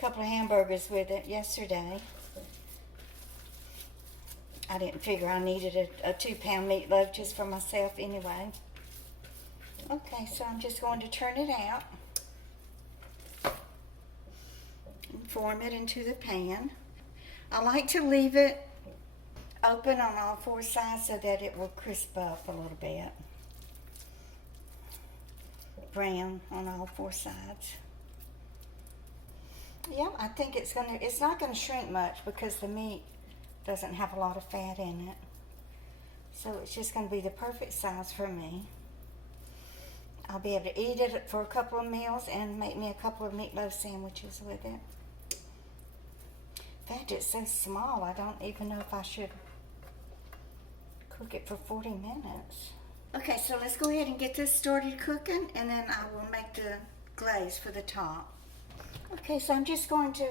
couple of hamburgers with it yesterday. I didn't figure I needed a 2-pound meatloaf just for myself anyway. Okay, so I'm just going to turn it out and form it into the pan. I like to leave it open on all 4 sides so that it will crisp up a little bit. Brown on all 4 sides. Yeah, I think it's not gonna shrink much because the meat doesn't have a lot of fat in it. So it's just gonna be the perfect size for me. I'll be able to eat it for a couple of meals and make me a couple of meatloaf sandwiches with it. In fact, it's so small, I don't even know if I should cook it for 40 minutes. Okay, so let's go ahead and get this started cooking, and then I will make the glaze for the top. Okay, so I'm just going to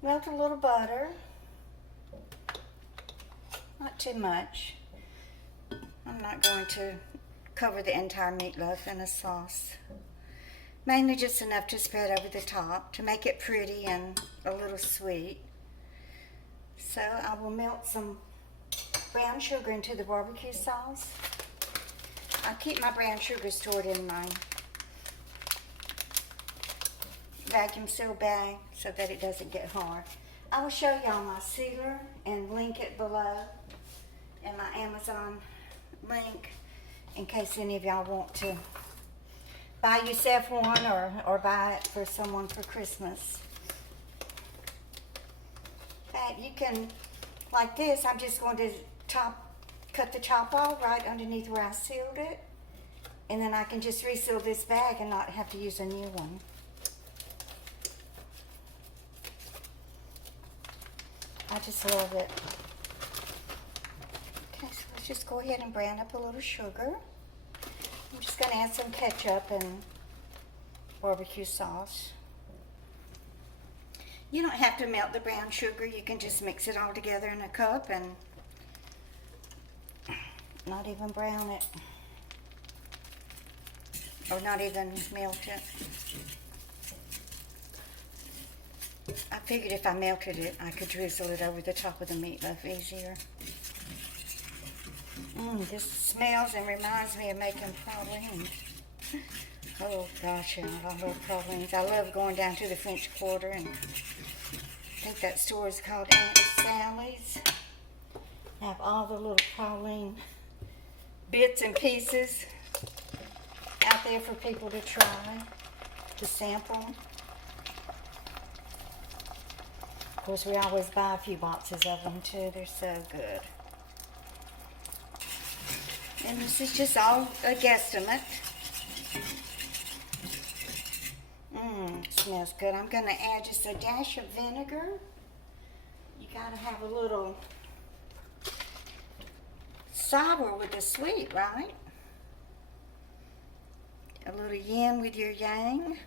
melt a little butter. Not too much. I'm not going to cover the entire meatloaf in a sauce. Mainly just enough to spread over the top to make it pretty and a little sweet. So I will melt some brown sugar into the barbecue sauce. I keep my brown sugar stored in my vacuum seal bag so that it doesn't get hard. I will show y'all my sealer and link it below in my Amazon link in case any of y'all want to buy yourself one or buy it for someone for Christmas. In fact, you can, like this, I'm just going to cut the top off right underneath where I sealed it, and then I can just reseal this bag and not have to use a new one. I just love it. Okay, so let's just go ahead and brown up a little sugar. I'm just going to add some ketchup and barbecue sauce. You don't have to melt the brown sugar. You can just mix it all together in a cup and not even brown it. Or not even melt it. I figured if I melted it, I could drizzle it over the top of the meatloaf easier. This smells and reminds me of making pralines. Oh gosh, I love pralines. I love going down to the French Quarter, and I think that store is called Aunt Sally's. They have all the little praline bits and pieces out there for people to try, to sample. Of course, we always buy a few boxes of them too. They're so good. And this is just all a guesstimate. Smells good. I'm going to add just a dash of vinegar. You got to have a little sour with the sweet, right? A little yin with your yang.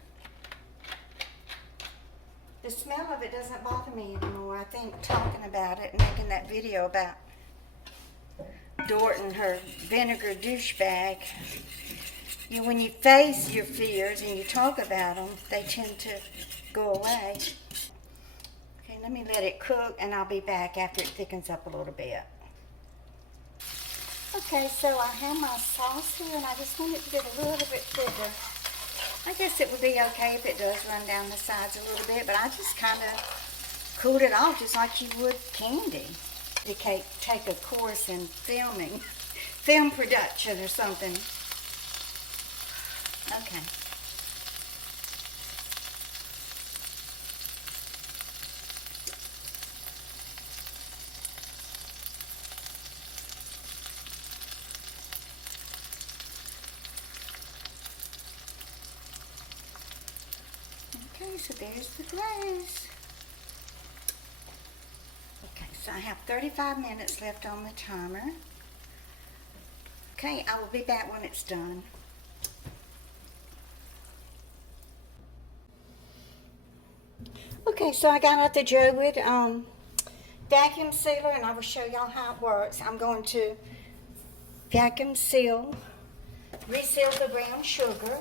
The smell of it doesn't bother me anymore. I think talking about it and making that video about Dort and her vinegar douchebag, you know, when you face your fears and you talk about them, they tend to go away. Okay, let me let it cook and I'll be back after it thickens up a little bit. Okay, so I have my sauce here and I just want it to get a little bit thicker. I guess it would be okay if it does run down the sides a little bit, but I just kind of cooled it off just like you would candy. You can take a course in film production or something. Okay. Okay, so there's the glaze. Okay, so I have 35 minutes left on the timer. Okay, I will be back when it's done. Okay, so I got out the Joerid vacuum sealer and I will show y'all how it works. I'm going to vacuum seal, reseal the brown sugar.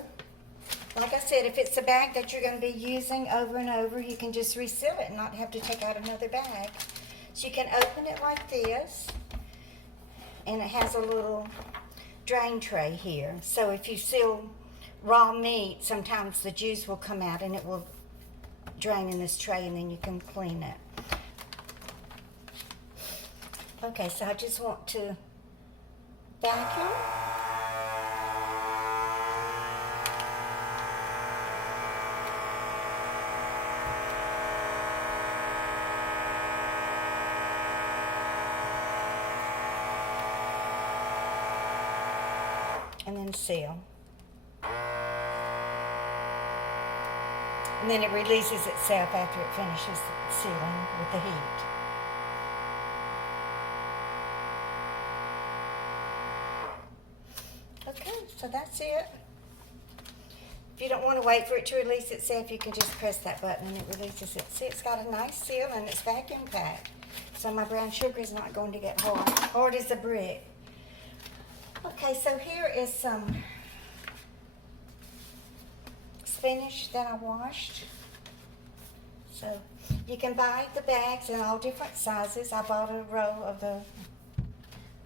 Like I said, if it's a bag that you're going to be using over and over, you can just reseal it and not have to take out another bag. So you can open it like this, and it has a little drain tray here. So if you seal raw meat, sometimes the juice will come out and it will drain in this tray, and then you can clean it. Okay, so I just want to vacuum. And then seal. And then it releases itself after it finishes sealing with the heat. Okay, so that's it. If you don't want to wait for it to release itself, you can just press that button and it releases it. See, it's got a nice seal and it's vacuum packed. So my brown sugar is not going to get hard. Hard as a brick. Okay, so here is some spinach that I washed. So you can buy the bags in all different sizes. I bought a row of the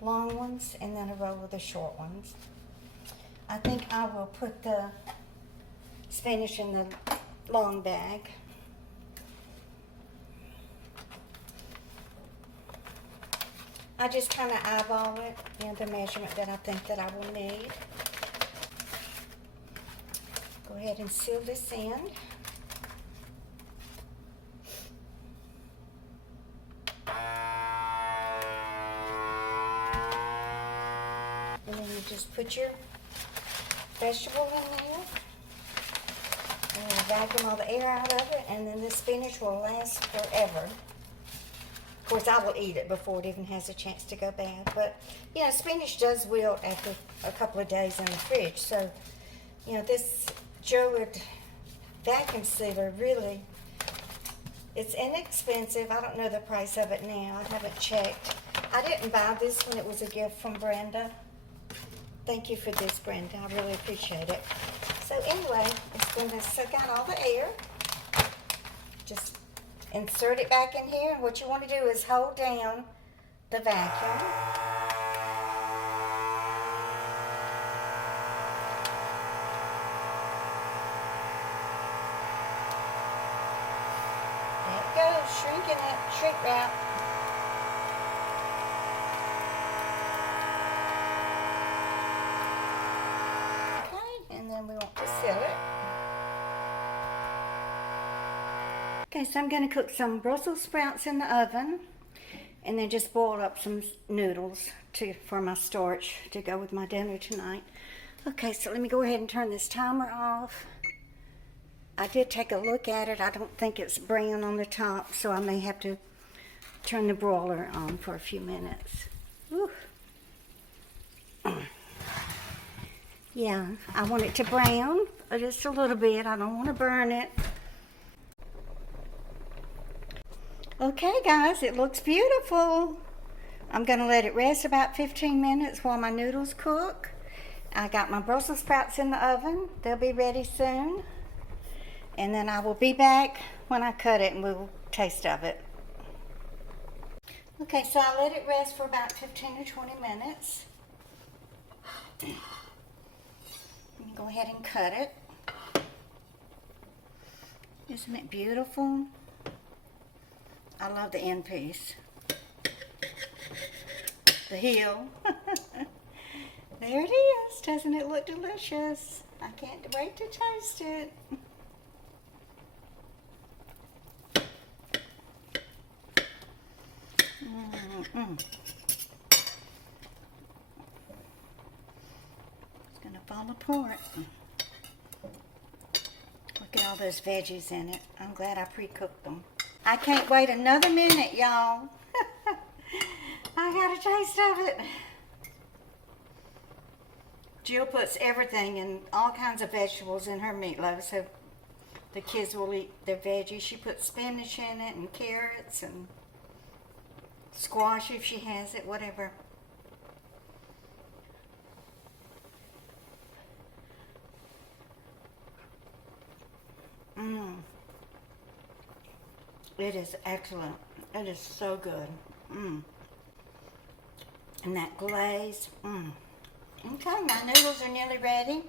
long ones and then a row of the short ones. I think I will put the spinach in the long bag. I just kind of eyeball it, the measurement that I think that I will need. Go ahead and seal this in. And then you just put your vegetable in there. And vacuum all the air out of it, and then the spinach will last forever. Of course, I will eat it before it even has a chance to go bad. But, spinach does wilt after a couple of days in the fridge. So, this Joerid vacuum sealer really, it's inexpensive. I don't know the price of it now. I haven't checked. I didn't buy this one. It was a gift from Brenda. Thank you for this, Brenda. I really appreciate it. So anyway, it's going to suck out all the air. Just insert it back in here. And what you want to do is hold down the vacuum. There it goes, shrinking it, shrink wrap. We want to seal it. Okay, so I'm going to cook some Brussels sprouts in the oven and then just boil up some noodles for my starch to go with my dinner tonight. Okay, so let me go ahead and turn this timer off. I did take a look at it. I don't think it's brown on the top, so I may have to turn the broiler on for a few minutes. Whew. Yeah, I want it to brown just a little bit. I don't want to burn it. Okay, guys, it looks beautiful. I'm going to let it rest about 15 minutes while my noodles cook. I got my Brussels sprouts in the oven. They'll be ready soon. And then I will be back when I cut it and we'll taste of it. Okay, so I let it rest for about 15 or 20 minutes. Go ahead and cut it. Isn't it beautiful? I love the end piece. The heel. There it is. Doesn't it look delicious? I can't wait to taste it. Fall apart. Look at all those veggies in it. I'm glad I pre-cooked them. I can't wait another minute, y'all. I got a taste of it. Jill puts everything and all kinds of vegetables in her meatloaf, so the kids will eat their veggies. She puts spinach in it and carrots and squash if she has it, whatever. Mmm. It is excellent. It is so good. Mmm. And that glaze. Mmm. Okay, my noodles are nearly ready.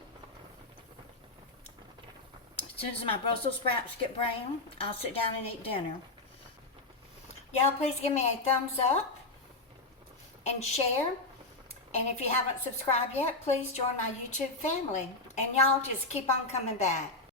As soon as my Brussels sprouts get brown, I'll sit down and eat dinner. Y'all please give me a thumbs up and share. And if you haven't subscribed yet, please join my YouTube family. And y'all just keep on coming back.